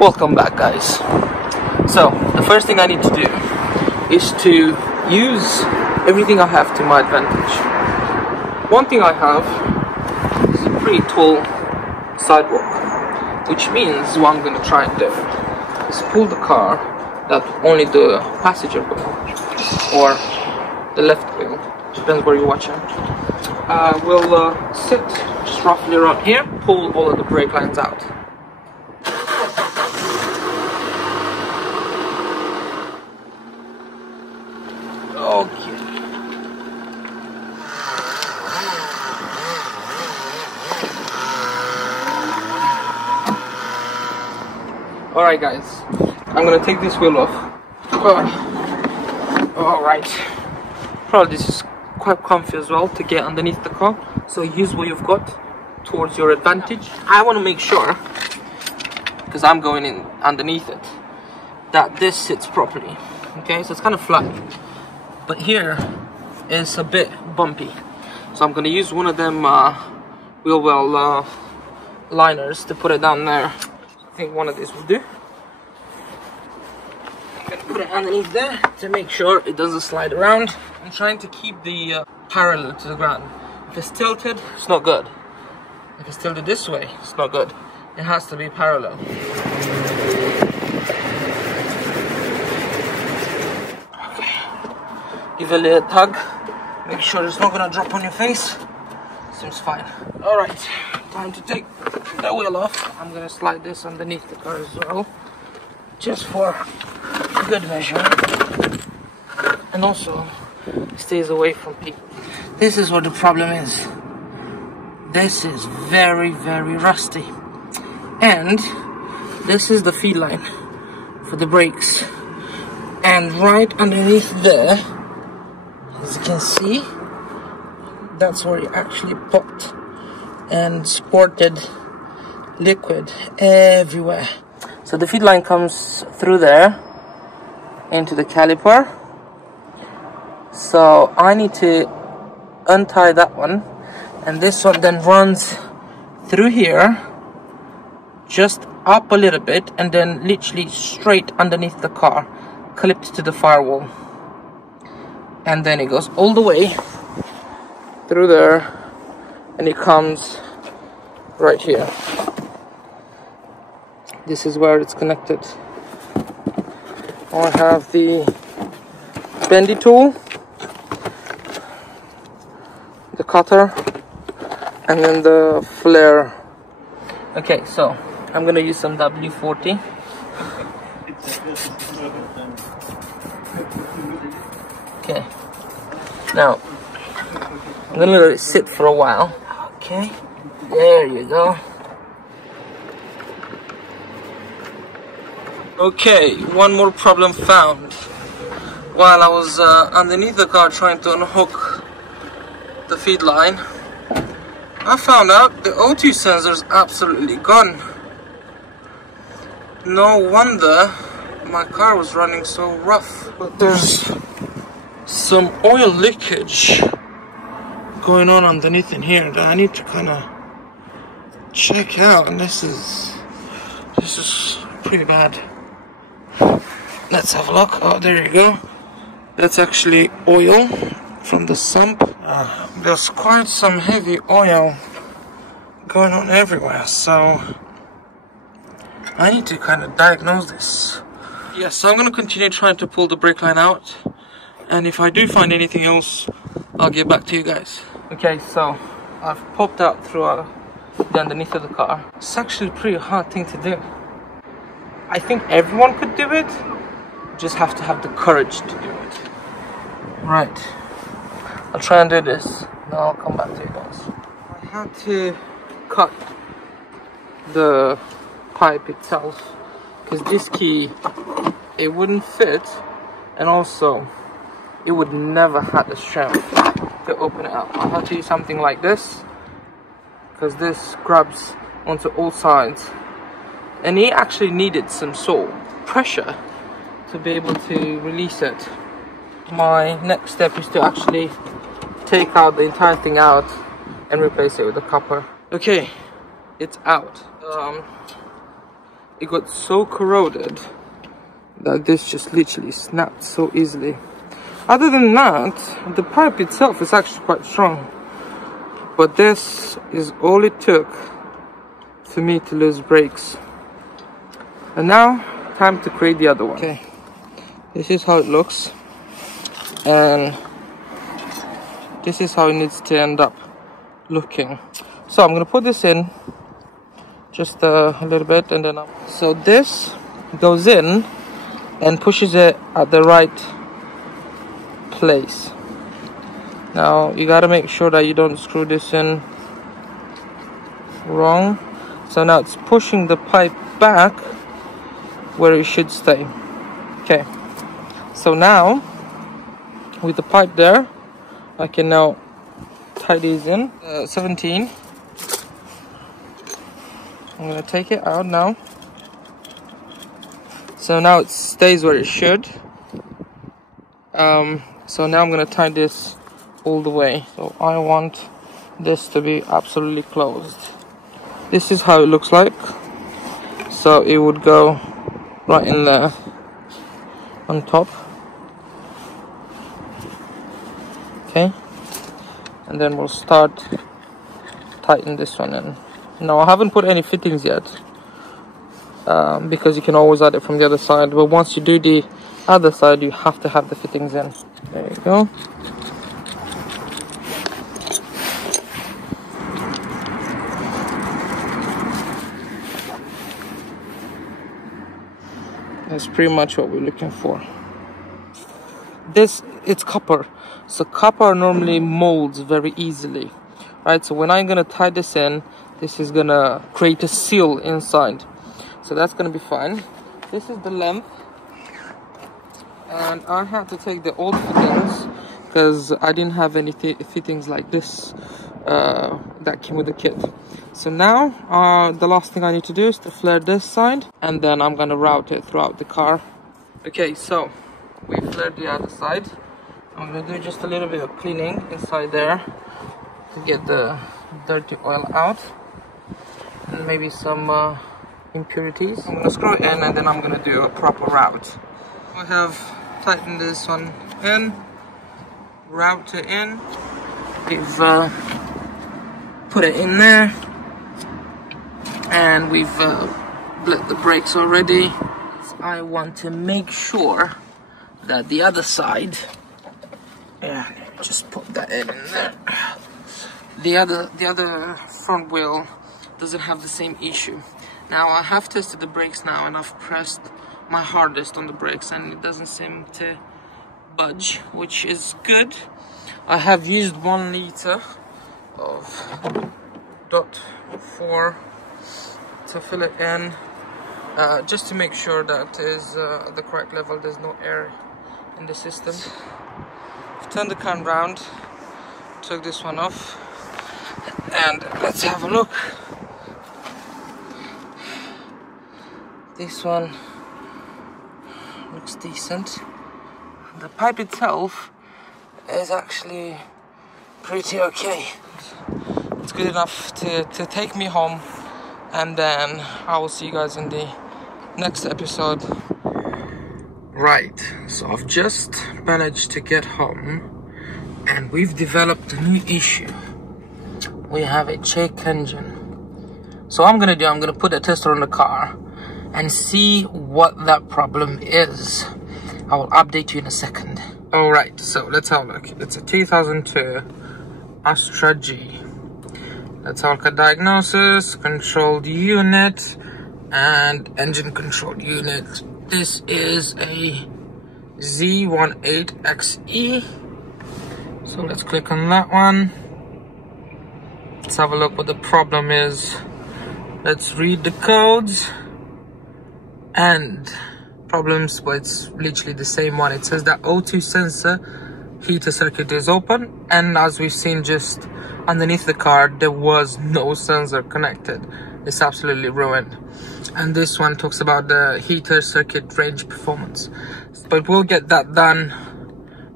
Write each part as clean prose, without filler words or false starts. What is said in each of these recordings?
Welcome back, guys. So the first thing I need to do is to use everything I have to my advantage. One thing I have is a pretty tall sidewalk, which means what I'm going to try and do is pull the car that only the passenger wheel or the left wheel, depends where you're watching, will sit just roughly around here, pull all of the brake lines out. Okay. Alright guys, I'm gonna take this wheel off. Alright. Probably this is quite comfy as well to get underneath the car. So use what you've got towards your advantage. I want to make sure, because I'm going in underneath it, that this sits properly. Okay, so it's kind of flat. But here is a bit bumpy. So I'm going to use one of them wheel well liners to put it down there. I think one of these will do. I'm going to put it underneath there to make sure it doesn't slide around. I'm trying to keep the parallel to the ground. If it's tilted, it's not good. If it's tilted this way, it's not good. It has to be parallel. Okay. Give it a little tug. Make sure it's not gonna drop on your face. Seems fine. Alright, time to take the wheel off. I'm gonna slide this underneath the car as well, just for good measure. And also, stays away from people. This is what the problem is. This is very, very rusty. And this is the feed line for the brakes. And right underneath there, as you can see, that's where it actually popped and squirted liquid everywhere. So the feed line comes through there into the caliper. So I need to untie that one, and this one then runs through here, just up a little bit, and then literally straight underneath the car, clipped to the firewall, and then it goes all the way through there, and it comes right here. This is where it's connected. I have the bendy tool, the cutter, and then the flare. Okay, so I'm gonna use some W40. Okay, now I'm gonna let it sit for a while. Okay, there you go. Okay, one more problem found. While I was underneath the car trying to unhook the feed line, I found out the O2 sensor is absolutely gone. No wonder my car was running so rough. But there's some oil leakage going on underneath in here that I need to kind of check out, and this is pretty bad. Let's have a look. Oh, there you go. That's actually oil from the sump. There's quite some heavy oil going on everywhere, so I need to kind of diagnose this. Yes, so I'm going to continue trying to pull the brake line out, and if I do find anything else, I'll get back to you guys. Okay, so I've popped out through the underneath of the car. It's actually a pretty hard thing to do. I think everyone could do it, just have to have the courage to do it. Right, I'll try and do this, then I'll come back to you guys. I had to cut the pipe itself, because this key, it wouldn't fit, and also it would never have the strength to open it up. I had to use something like this, because this grabs onto all sides, and it actually needed some sort of pressure to be able to release it. My next step is to actually take out the entire thing out and replace it with a copper. Okay, it's out. it got so corroded that this just literally snapped so easily. Other than that, the pipe itself is actually quite strong, but this is all it took for me to lose brakes. And now time to create the other one. Okay, this is how it looks, and this is how it needs to end up looking. So I'm gonna put this in just a little bit, and then so this goes in and pushes it at the right place. Now you gotta make sure that you don't screw this in wrong. So now it's pushing the pipe back where it should stay. Okay, so now with the pipe there, I can now tie these in. 17. I'm gonna take it out now. So now it stays where it should. So now I'm gonna tie this all the way. So I want this to be absolutely closed. This is how it looks like. So it would go right in there on top. Okay, and then we'll start tighten this one in. Now I haven't put any fittings yet, because you can always add it from the other side, but once you do the other side you have to have the fittings in. There you go. That's pretty much what we're looking for. This, it's copper, so copper normally molds very easily, right? So when I'm gonna tie this in, this is gonna create a seal inside, so that's gonna be fine. This is the length, and I had to take the old fittings because I didn't have any fittings like this that came with the kit. So now the last thing I need to do is to flare this side, and then I'm gonna route it throughout the car. Okay, so we flared the other side. I'm gonna do just a little bit of cleaning inside there to get the dirty oil out and maybe some impurities. I'm gonna screw it in, and then I'm gonna do a proper route. I have tightened this one in, route it in. We've put it in there, and we've bled the brakes already. I want to make sure that the other side, yeah, just put that in there. The other front wheel doesn't have the same issue. Now I have tested the brakes now, and I've pressed my hardest on the brakes, and it doesn't seem to budge, which is good. I have used 1 liter of .4 to fill it in, just to make sure that is the correct level. There's no air in the system. I've turned the can round, took this one off, and let's have a look. This one looks decent. The pipe itself is actually pretty okay. It's good enough to take me home, and then I will see you guys in the next episode. Right, so I've just managed to get home, and we've developed a new issue. We have a check engine. So what I'm gonna put a tester on the car and see what that problem is. I will update you in a second. Alright, so let's have a look. It's a 2002 Astra G. Let's have a look at diagnosis, controlled unit, and engine control unit. This is a Z18XE. So let's click on that one. Let's have a look what the problem is. Let's read the codes. And problems, but it's literally the same one. It says that O2 sensor heater circuit is open, and as we've seen just underneath the car, there was no sensor connected. It's absolutely ruined. And this one talks about the heater circuit range performance, but we'll get that done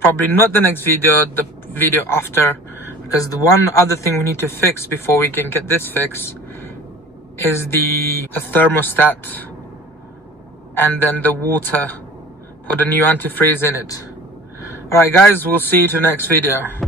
probably not the next video, the video after, because the one other thing we need to fix before we can get this fixed is the thermostat, and then the water for the new antifreeze in it. Alright guys, we'll see you to the next video.